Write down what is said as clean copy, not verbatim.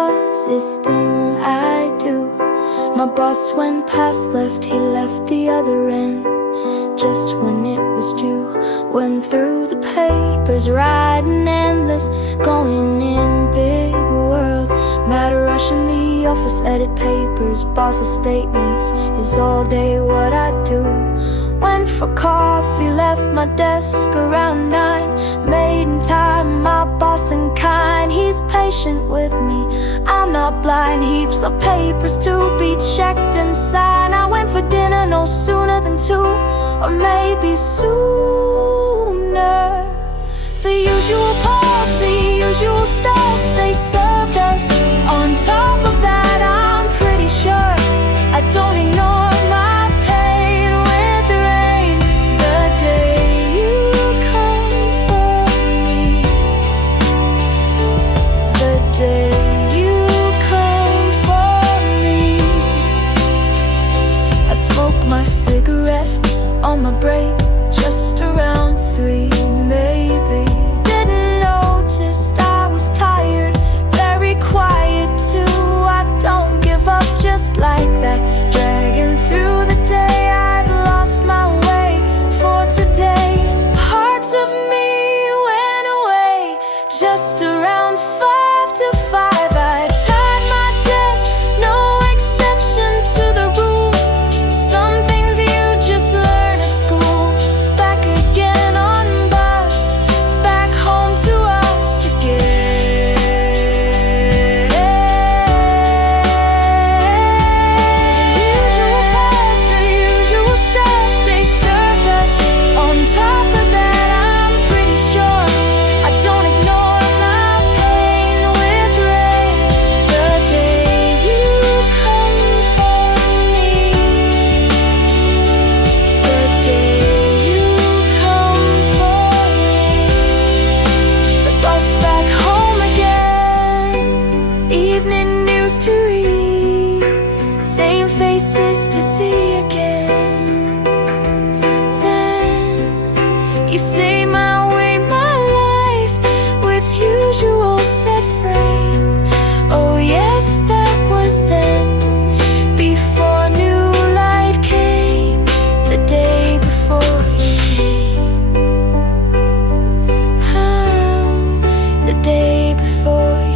cause thing I do. My boss went past, he left the other end just when it was due. Went through the papers, writing endless, going in big world. Mad rush in the office, edit papers, boss's statements is all day what I do. Went for coffee, left my desk around 9. Made in time, my boss and kind, he's patient with me, I'm not blind. Heaps of papers to be checked and signed. I went for dinner no sooner than 2, or maybe sooner. The usual pub, the usual stuff they served us.